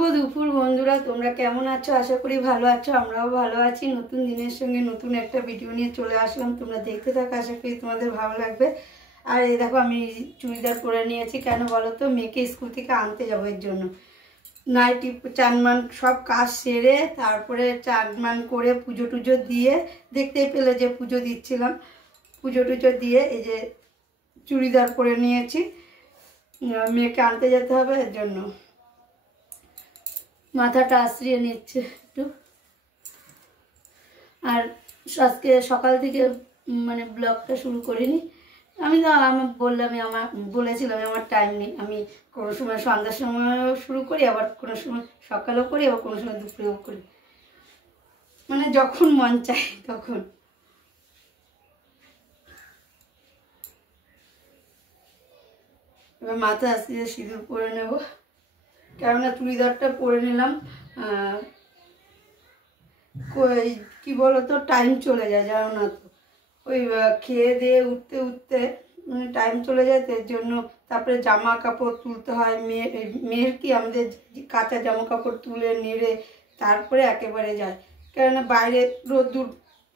শুভ দুপুর বন্ধুরা, তোমরা কেমন আছো? আশা করি ভালো আছো। আমরাও ভালো আছি। নতুন দিনের সঙ্গে নতুন একটা ভিডিও নিয়ে চলে আসলাম। তোমরা দেখতে থাকো, আশা করি তোমাদের ভালো লাগবে। আর এই দেখো, আমি চুড়িদার পরে নিয়েছি। কেন বলো তো? মেয়েকে স্কুল থেকে আনতে যাবো, এর জন্য। নাইটি চানমান সব কাজ সেরে তারপরে চানমান করে পুজো টুজো দিয়ে, দেখতেই পেলে যে পুজো দিচ্ছিলাম, পুজো টুজো দিয়ে এই যে চুড়িদার পরে নিয়েছি। মেয়েকে আনতে যেতে হবে, এর জন্য মাথাটা আশ্রিয়ে নিচ্ছে একটু। আর আজকে সকাল থেকে মানে ব্লগটা শুরু করিনি। আমি তো বলেছিলাম আমার টাইম নেই। আমি কোনো সময় সন্ধ্যার সময়ও শুরু করি, আবার কোনো সময় সকালেও করি, আবার কোনো সময় দুপুরেও করি, মানে যখন মন চায় তখন। এবার মাথা আশ্রিয়ে সিঁদুর পরে নেব, কেননা চুড়িদারটা পরে নিলাম। কি বলতো, টাইম চলে যায়, জানো না তো? ওই খেয়ে দিয়ে উঠতে উঠতে মানে টাইম চলে যায়, এর জন্য। তারপরে জামা কাপড় তুলতে হয়। মেয়ের কি, আমাদের কাঁচা জামা কাপড় তুলে নেড়ে তারপরে একেবারে যায়, কেননা বাইরে রোদ্দুর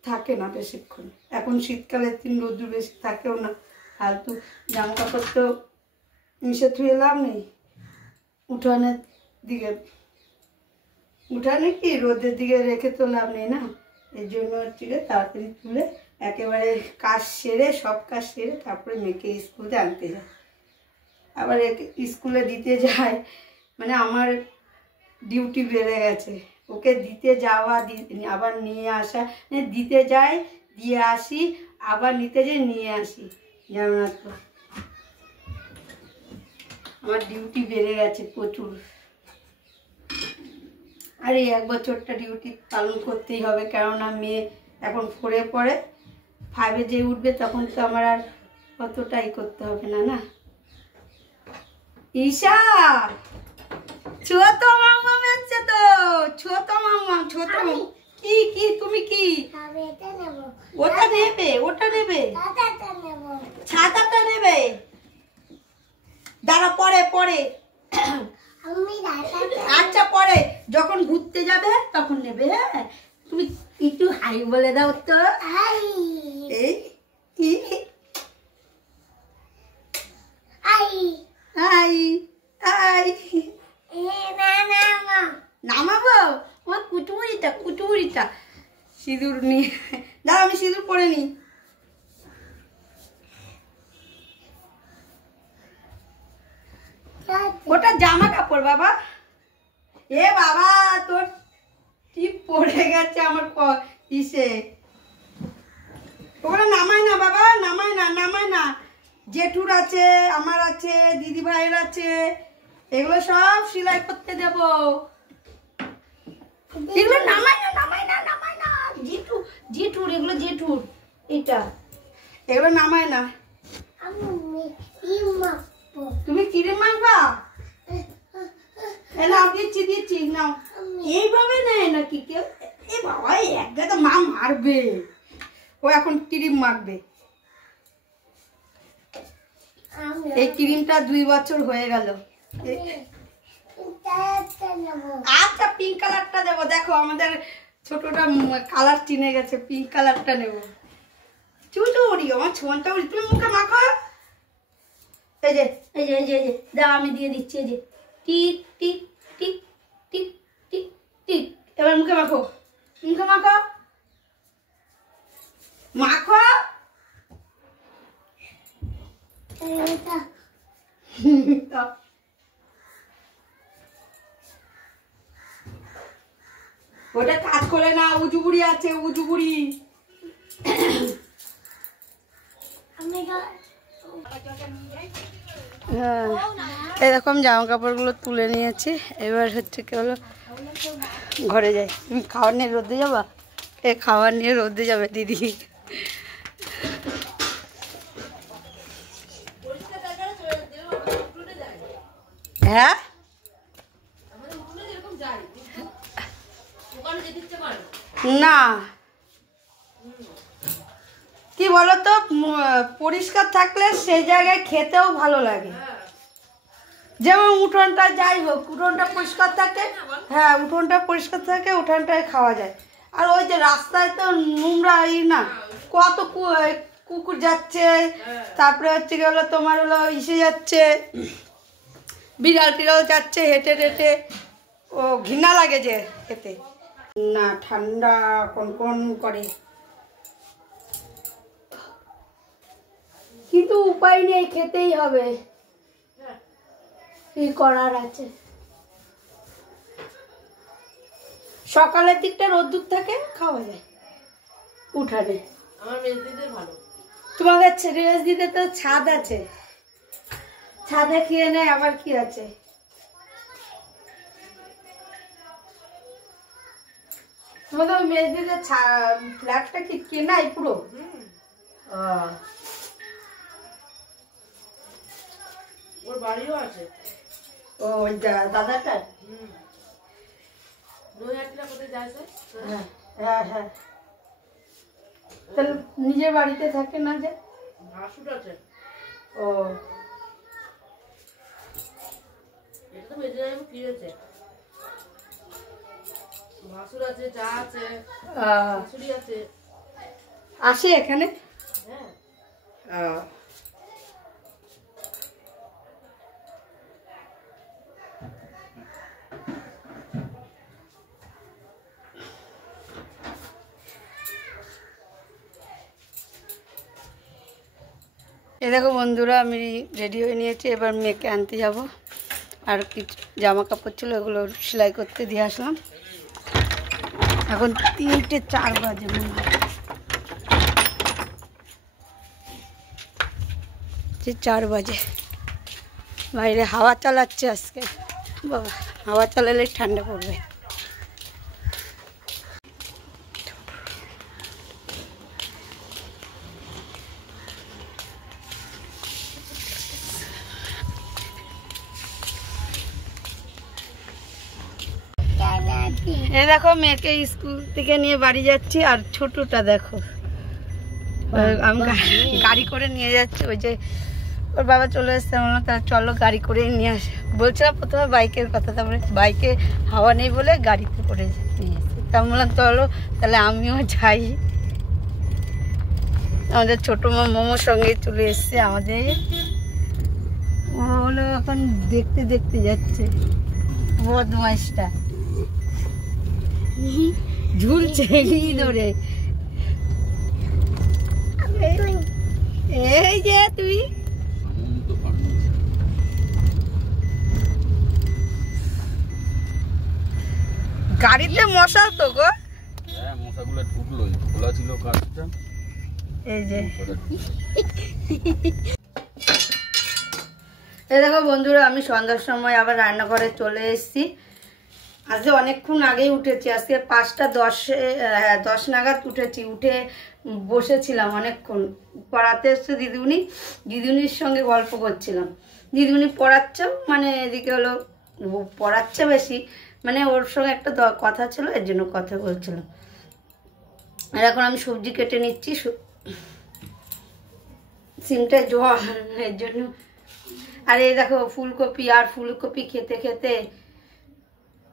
থাকে না বেশিক্ষণ। এখন শীতকালের দিন রোদ্দুর বেশি থাকেও না। ফালতু জামা কাপড় তো মিশে ধুয়ে লাভ নেই। উঠানের দিকে, উঠানে কি রোদের দিকে রেখে তো লাভ নেই না। এর জন্য হচ্ছে তাড়াতাড়ি তুলে একেবারে কাজ সেরে, সব কাজ সেরে তারপরে মেয়েকে স্কুলে আনতে যায়। আবার স্কুলে দিতে যায়, মানে আমার ডিউটি বেড়ে গেছে। ওকে দিতে যাওয়া, আবার নিয়ে আসা, মানে দিতে যাই, দিয়ে আসি, আবার নিতে যাই, নিয়ে আসি, জানো না তো? আমার ডিউটি বেড়ে গেছে প্রচুর। আর এই 1 বছরটা ডিউটি পালন করতেই হবে, কেননা মেয়ে এখন 4-এ পড়ে। 5-এ যে উঠবে তখন তো আমার আর অতটাই করতে হবে না, না? ঈশা, ছোট মাম্মা বেঁচছে তো, ছোট মাম্মা, ছোট। কি কি তুমি কি ওটা নেবে? ওটা নেবে, ছাতাটা নেবে? দাঁড়া, পরে পরে, আচ্ছা পরে যখন ঘুরতে যাবে তখন নেবে। হ্যাঁ, তুমি একটু হাই বলে দাও তো। এই কি হাই হাই নামাবো? আমার কুটুমুড়িটা, কুটুমুড়িটা সিঁদুর নিয়ে দাও, আমি সিঁদুর পরে নি। ওটা জামা কাপড় বাবা। এ বাবা, তোর টিপ পড়ে গেছে আমার ইসে। ওগুলো নামায় না বাবা, নামায় না, নামায় না। জেঠুর আছে, আমার আছে, দিদি ভাইয়ের আছে, এগুলো সব সেলাই করতে দেব। এগুলো নামায় না, নামায় না, নামায় না। জেঠুর এগুলো, জেঠুর এটা, এগুলো নামায় না। তুমি ক্রিম মাখবা? নাও, দিচ্ছি দিচ্ছি, নাও। এইভাবে নেয় নাকি কেউ? এ বাবা, এক গাদা মা মারবে। ও এখন ক্রিম মাখবে। এই ক্রিমটা 2 বছর হয়ে গেল। আচ্ছা, পিঙ্ক কালারটা দেবো। দেখো আমাদের ছোটটা কালার চিনে গেছে, পিঙ্ক কালারটা নেবো। চুচুড়ি, আমার ছোঁয়াটা উড়ি, তুমি মুখে মাখো। এই যে এই যে এই যে দাও, আমি দিয়ে দিচ্ছি। এই যে tick tick tick tick tick tick. এবার মুখে মাখো, মুখে মাখো, মাখো। ওটা কাজ করে না, উজুবুড়ি আছে, উজুবুড়ি। হ্যাঁ, এরকম জামা কাপড়গুলো তুলে নিয়েছি। এবার হচ্ছে কি হলো, ঘরে যাই। তুমি খাবার নিয়ে রোদে যাবা? এ খাবার নিয়ে রোদে যাবে দিদি। হ্যাঁ, না কি বলতো, পরিষ্কার থাকলে সেই জায়গায় খেতেও ভালো লাগে। যেমন উঠোনটা যাই হোক, উঠোনটা পরিষ্কার থাকে, হ্যাঁ উঠোনটা পরিষ্কার থাকে, উঠোনটায় খাওয়া যায়। আর ওই যে রাস্তায় তো নোংরা না, কত কুকুর যাচ্ছে, তারপরে হচ্ছে গেলো তোমার হলো ইসে যাচ্ছে, বিড়াল টিড়াল যাচ্ছে হেঁটে হেঁটে, ও ঘৃণা লাগে যে খেতে না, ঠান্ডা কনকন করে, কিন্তু উপায় নেই, খেতেই হবে, কি করার আছে। সকালের দিকটা রোদ্দুর থাকে, খাওয়া যায় উঠানে। আমার মেজদিদের ভালো, তোমাদের রেস দিতে তো ছাদ আছে, ছাদে খেয়ে নেয়, আবার কি আছে। তোমাদের মেজদিদের ফ্ল্যাটটা কি কেনাই পুরো? ওর বাড়িও আছে। ও দাদাটার? হ্যাঁ হ্যাঁ হ্যাঁ, তাহলে নিজের বাড়িতে থাকে না যে? ভাসুর আছে। ও এটা তো বেজে যাবে, কি হয়েছে? ভাসুর আছে, যা আছে, ভাসুরি আছে, আসে এখানে। হ্যাঁ এ দেখো বন্ধুরা, আমি রেডি হয়ে নিয়েছি, এবার মেয়েকে আনতে যাব। আর কিছু জামা কাপড় ছিল, ওগুলো সেলাই করতে দিয়ে আসলাম। এখন 3:04 বাজে, মনে হয় 4 বাজে। বাইরে হাওয়া চালাচ্ছে আজকে, বাবা হাওয়া চালালে ঠান্ডা পড়বে। এই দেখো মেয়েকে স্কুল থেকে নিয়ে বাড়ি যাচ্ছি, আর ছোটটা দেখো আমি গাড়ি করে নিয়ে যাচ্ছি। ওই যে ওর বাবা চলে এসছে, বললাম তাহলে চলো গাড়ি করে নিয়ে আসে। বলছিলাম প্রথমে বাইকের কথা, তারপরে বাইকে হাওয়া নেই বলে গাড়িতে করে নিয়ে এসে, তা বললাম চলো তাহলে আমিও যাই। আমাদের ছোটো মা মোমোর সঙ্গে চলে এসছে আমাদের। ও হলো এখন দেখতে দেখতে যাচ্ছে, বদমাইশটা ঝুলছে ধরে। এই যে তুই গাড়িতে মশা তো গো, মশাগুলো ঢুকলো, খোলা ছিল কাজটা। এই যে এই দেখো বন্ধুরা, আমি সন্ধ্যার সময় আবার রান্নাঘরে চলে এসেছি। আজকে অনেকক্ষণ আগেই উঠেছি, আজকে 5:10 নাগাদ উঠেছি। উঠে বসেছিলাম অনেকক্ষণ, পড়াতে এসছে দিদিমণির সঙ্গে গল্প করছিলাম। দিদিমণি পড়াচ্ছে, মানে এদিকে হলো পড়াচ্ছে বেশি, মানে ওর সঙ্গে একটা কথা ছিল, এর জন্য কথা বলছিলাম। আর এখন আমি সবজি কেটে নিচ্ছি, সিমটা জল, এর জন্য। আর এই দেখো ফুলকপি, আর ফুলকপি খেতে খেতে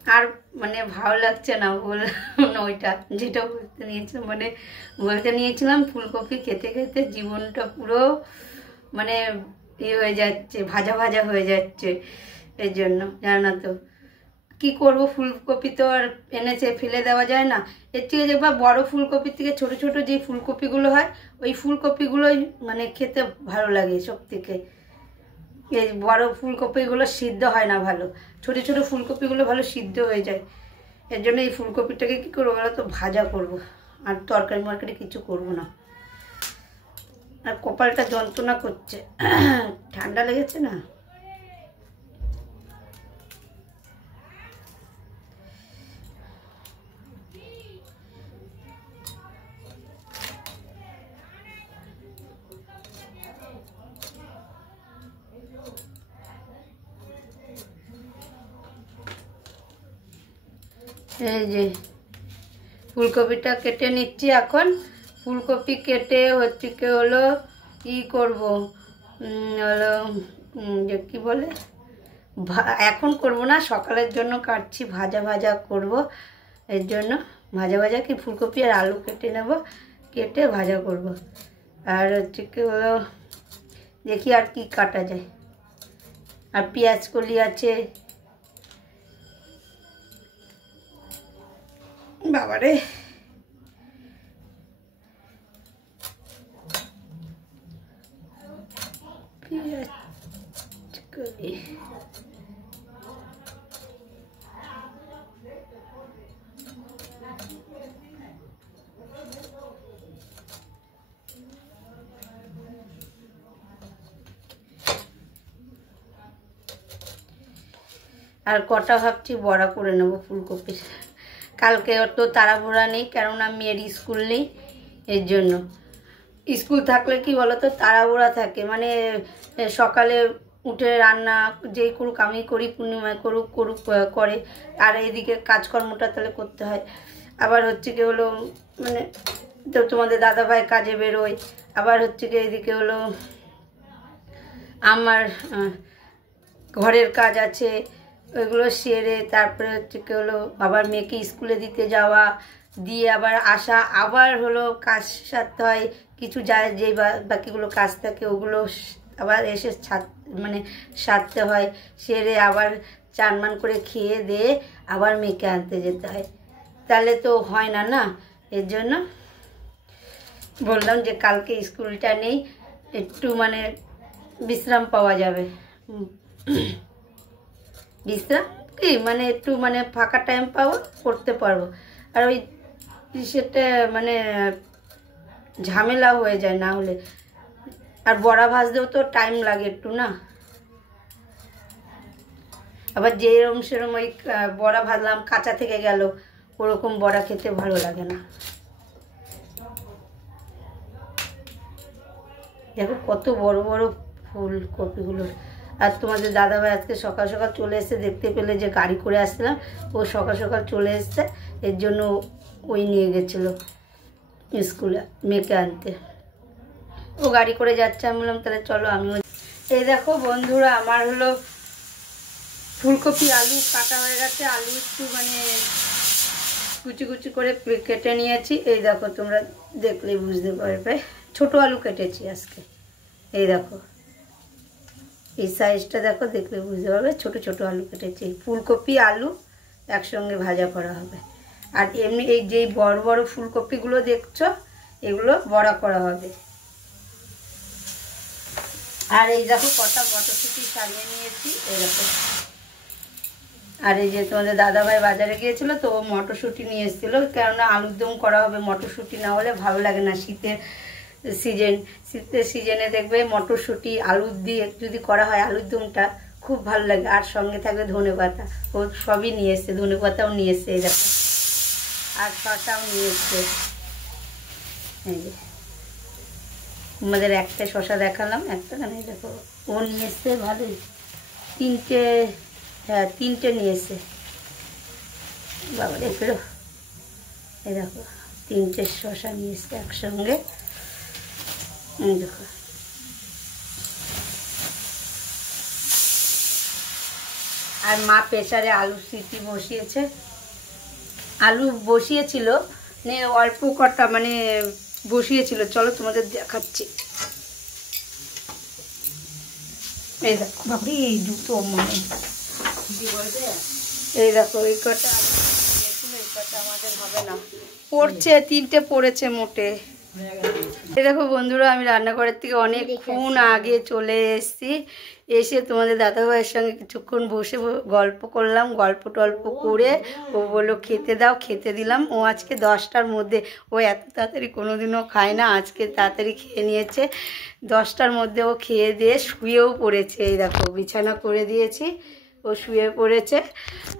আর মানে ভালো লাগছে না, বললাম ওইটা যেটা বলতে নিয়েছিলাম ফুলকপি খেতে খেতে জীবনটা পুরো মানে ইয়ে হয়ে যাচ্ছে, ভাজা ভাজা হয়ে যাচ্ছে। এর জন্য জানো তো কি করব, ফুলকপি তো আর এনেছে ফেলে দেওয়া যায় না। এর থেকে দেখবা বড় ফুলকপির থেকে ছোট ছোট যে ফুলকপিগুলো হয়, ওই ফুলকপিগুলোই মানে খেতে ভালো লাগে সব থেকে। এই বড় ফুলকপিগুলো সিদ্ধ হয় না ভালো, ছোট ছোট ফুলকপিগুলো ভালো সিদ্ধ হয়ে যায়। এর জন্য এই ফুলকপিটাকে কী করবো বলো তো, ভাজা করব, আর তরকারি মরকারি কিছু করব না। আর কপালটা যন্ত্রণা করছে, ঠান্ডা লেগেছে না। এই যে ফুলকপিটা কেটে নিচ্ছি এখন। ফুলকপি কেটে হচ্ছে কি হলো ই করব, হলো যে কী বলে এখন করব না, সকালের জন্য কাটছি, ভাজা ভাজা করব। এর জন্য ভাজা ভাজা কি ফুলকপি আর আলু কেটে নেব, কেটে ভাজা করব। আর হচ্ছে কি হলো, দেখি আর কি কাটা যায়। আর পেঁয়াজ কলি আছে, বাবারে পেঁয়াজ কলি। আর কটা ভাবছি বড়া করে নেব ফুলকপির। কালকে অত তাড়াহুড়া নেই, কেননা মেয়ের স্কুল নেই। এর জন্য স্কুল থাকলে কি বলতো তাড়াহুড়া থাকে, মানে সকালে উঠে রান্না যেই করুক, আমি করি, পূর্ণিমা করুক করে, আর এদিকে কাজকর্মটা তাহলে করতে হয়। আবার হচ্ছে কি হলো, মানে তো তোমাদের দাদাভাই কাজে বেরোয়, আবার হচ্ছে কি এদিকে হলো আমার ঘরের কাজ আছে, ওইগুলো সেরে তারপরে হচ্ছে কি হলো আবার মেয়েকে স্কুলে দিতে যাওয়া, দিয়ে আবার আসা, আবার হলো কাজ সারতে হয়, কিছু যায় যে বাকিগুলো কাজ থাকে ওগুলো আবার এসে মানে সারতে হয়, সেরে আবার চানমান করে খেয়ে দিয়ে আবার মেয়েকে আনতে যেতে হয়, তাহলে তো হয় না না। এর জন্য বললাম যে কালকে স্কুলটা নেই, একটু মানে বিশ্রাম পাওয়া যাবে। বিশ্রাম কি মানে একটু মানে ফাঁকা টাইম পাবো, করতে পারবো। আর ওই সেটা মানে ঝামেলা হয়ে যায় না হলে। আর বড়া ভাজতেও তো টাইম লাগে একটু না, আবার যেরকম সেরকম ওই বড়া ভাজলাম কাঁচা থেকে গেল, ওরকম বড়া খেতে ভালো লাগে না। দেখো কত বড় বড় ফুলকপিগুলো। আর তোমাদের দাদাভাই আজকে সকাল সকাল চলে এসে, দেখতে পেলে যে গাড়ি করে আসছিলাম, ও সকাল সকাল চলে এসছে, এর জন্য ওই নিয়ে গেছিলো স্কুলে মেয়েকে আনতে। ও গাড়ি করে যাচ্ছে, আমি বললাম তাহলে চলো আমিও। এই দেখো বন্ধুরা, আমার হলো ফুলকপি আলু কাটা হয়ে গেছে, আলু একটু মানে কুচি কুচি করে কেটে নিয়েছি। এই দেখো তোমরা দেখলেই বুঝতে পারবে, ছোট আলু কেটেছি আজকে। এই দেখো এই সাইজটা দেখো, দেখলে বুঝতে পারবে ছোট ছোট আলু কেটেছি। ফুলকপি আলু একসঙ্গে ভাজা করা হবে। আর এমনি এই যেই বড় বড় ফুলকপিগুলো দেখছো, এগুলো বড়া করা হবে। আর এই দেখো কটা মটরশুঁটি ছাড়িয়ে নিয়েছি, এই দেখো। আর এই যে তোমাদের দাদাভাই বাজারে গিয়েছিল, তো ও মটরশুঁটি নিয়ে এসেছিলো, কেননা আলুর দম করা হবে, মটরশুঁটি না হলে ভালো লাগে না। শীতের সিজনে দেখবে মটরশুঁটি আলু দিয়ে যদি করা হয় আলুর দমটা খুব ভালো লাগে। আর সঙ্গে থাকবে ধনে পাতা, ও সবই নিয়ে এসছে, ধনে পাতাও নিয়ে এসছে, এই দেখো। আর শসাও নিয়ে এসছে। এই যে আমাদের একটা শসা দেখালাম, একটা কেন, দেখো ও নিয়ে এসছে ভালোই, তিনটে, হ্যাঁ তিনটে নিয়ে এসছে। বাবা দেখলো, এই দেখো তিনটে শসা নিয়ে এসছে একসঙ্গে, দেখো। আর মা প্রেসারে আলু সিটি বসিয়েছে, আলু বসিয়েছিল মানে অল্প কটা মানে বসিয়েছিল, চলো তোমাদের দেখাচ্ছি। এই দেখো বাবরি, এই জুতো মানে এই দেখো এই কটা আলু বসিয়েছিল, এই কটা আমাদের হবে না, পড়ছে তিনটে পড়েছে মোটে। এই দেখো বন্ধুরা, আমি রান্নাঘরের থেকে অনেকক্ষণ আগে চলে এসেছি, এসে তোমাদের দাদাভাইয়ের সঙ্গে কিছুক্ষণ বসে গল্প করলাম, গল্প টল্প করে ও বললো খেতে দাও, খেতে দিলাম। ও আজকে 10টার মধ্যে, ও এত তাড়াতাড়ি কোনোদিনও খায় না, আজকে তাড়াতাড়ি খেয়ে নিয়েছে। 10টার মধ্যে ও খেয়ে দিয়ে শুয়েও পড়েছে। এই দেখো বিছানা করে দিয়েছি, ও শুয়ে পড়েছে।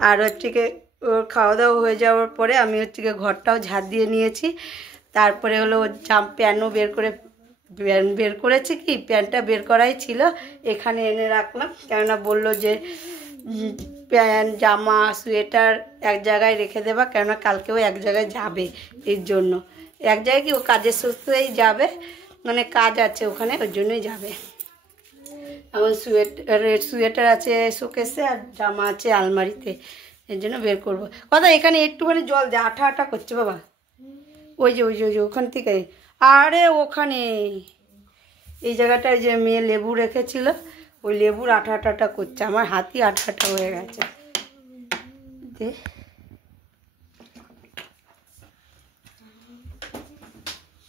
আর হচ্ছে গিয়ে ওর খাওয়া দাওয়া হয়ে যাওয়ার পরে আমি হচ্ছে গিয়ে ঘরটাও ঝাড় দিয়ে নিয়েছি। তারপরে হলো প্যানও বের করেছে, কি প্যান্টটা বের করাই ছিল, এখানে এনে রাখলাম, কেননা বললো যে প্যান্ট জামা সোয়েটার এক জায়গায় রেখে দেবা, কেননা কালকেও এক জায়গায় যাবে, এর জন্য এক জায়গায় কি ও কাজের সূত্রেই যাবে, মানে কাজ আছে ওখানে, ওর জন্যই যাবে। আমার সোয়েটার আছে শোকেসে, আর জামা আছে আলমারিতে, এর জন্য বের করবো। কথা এখানে একটুখানি জল দে, আঠা আঠা করছে বাবা। ওই যে ওখান থেকে, আরে ওখানে এই জায়গাটায় যে মেয়ে লেবু রেখেছিল, ওই লেবুর আঠা আঠাটা করছে, আমার হাতই আঠা আঠা হয়ে গেছে। দে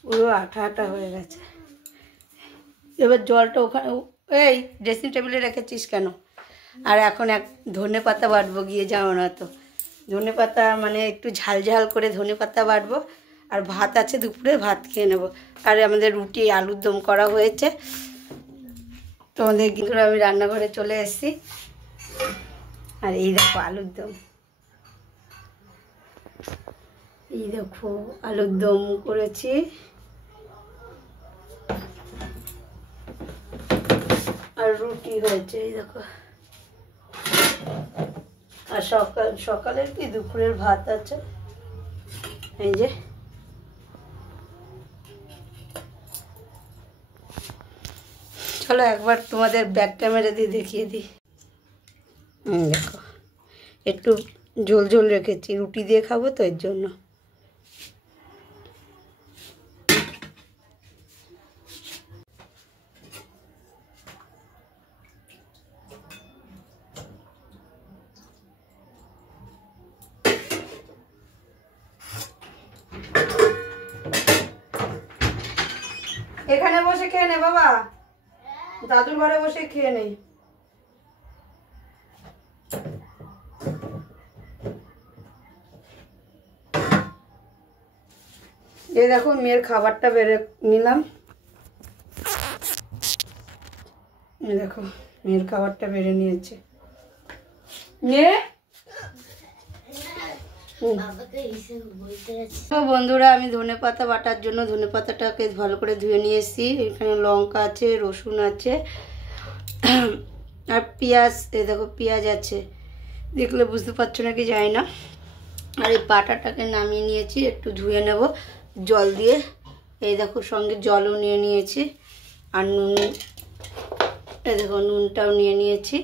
পুরো আঠা আঠা হয়ে গেছে। এবার জলটা ওখানে, এই ড্রেসিং টেবিলে রেখেছিস কেন? আর এখন ধনে পাতা বাটবো, গিয়ে যাও না তো। ধনে পাতা মানে একটু ঝাল ঝাল করে ধনে পাতা বাটবো, আর ভাত আছে দুপুরে, ভাত খেয়ে নেবো। আর আমাদের রুটি আলুর দম করা হয়েছে। তোমাদের কিন্তু আমি রান্নাঘরে চলে এসেছি, আর এই দেখো আলুর দম, এই দেখো আলুর দম করেছি। আর রুটি হয়েছে, এই দেখো। আর সকালের কি দুপুরের ভাত আছে, এই যে। চলো একবার তোমাদের ব্যাক ক্যামেরা দিয়ে দেখিয়ে দিই। দেখো একটু ঝোল ঝোল রেখেছি, রুটি দিয়ে খাবো তো, এর জন্য। এখানে বসে খেয়ে নে বাবা, দাদুর ঘরে বসে খেয়ে নেই। এই দেখো মেয়ের খাবারটা বেড়ে নিলাম, এই দেখো মেয়ের খাবারটা বেড়ে নিয়েছে। বন্ধুরা আমি ধনে পাতা বাটার জন্য ধনে পাতাটাকে ভালো করে ধুয়ে নিয়ে এসেছি। এখানে লঙ্কা আছে, রসুন আছে, আর পেঁয়াজ, এই দেখো পেঁয়াজ আছে, দেখলে বুঝতে পারছো নাকি জানি না। আর এই বাটাটাকে নামিয়ে নিয়েছি, একটু ধুয়ে নেব জল দিয়ে। এই দেখো সঙ্গে জলও নিয়ে নিয়েছি, আর নুন, এই দেখো নুনটাও নিয়ে নিয়েছি।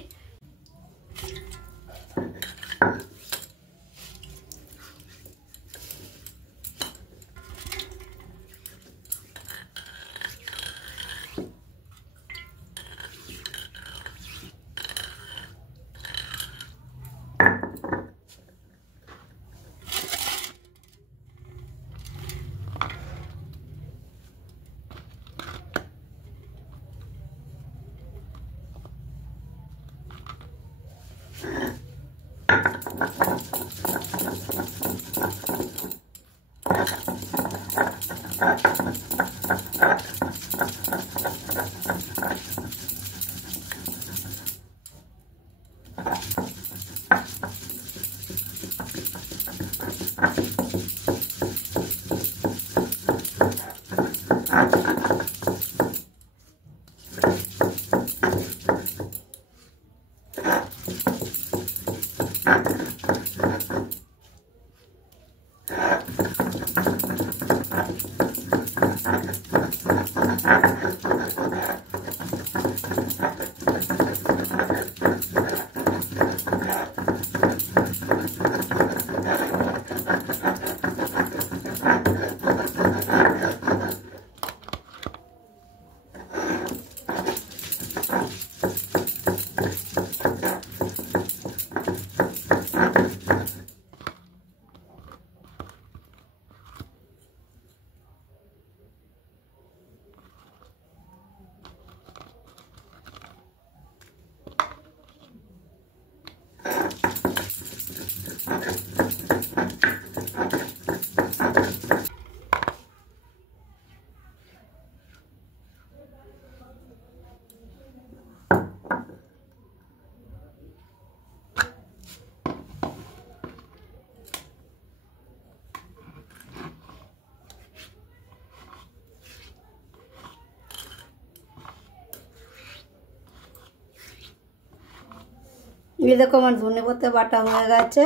ये देखो আমার ধনে পাতা বাটা হয়ে গেছে।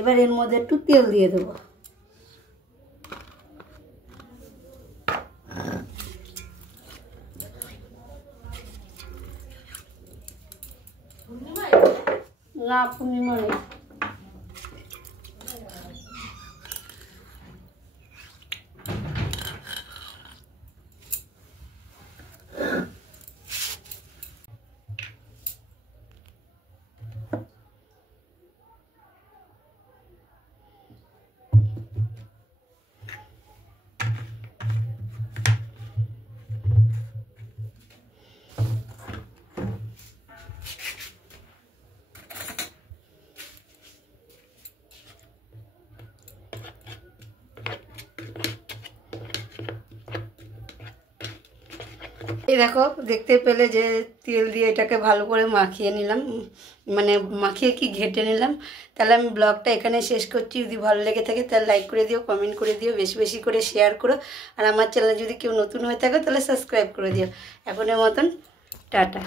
এবার এর মধ্যে একটু তেল দিয়ে দেব। না পূর্ণিমা নেই। এই দেখো দেখতে পেলে যে তেল দিয়ে এটাকে ভালো করে মাখিয়ে নিলাম, মানে মাখিয়ে কি ঘেটে নিলাম। তাহলে আমি ব্লগটা এখানে শেষ করছি। যদি ভালো লেগে থাকে তাহলে লাইক করে দিও, কমেন্ট করে দিও, বেশি বেশি করে শেয়ার করো। আর আমার চ্যানেলে যদি কেউ নতুন হয়ে থাকে তাহলে সাবস্ক্রাইব করে দিও। এখনের মতন টাটা।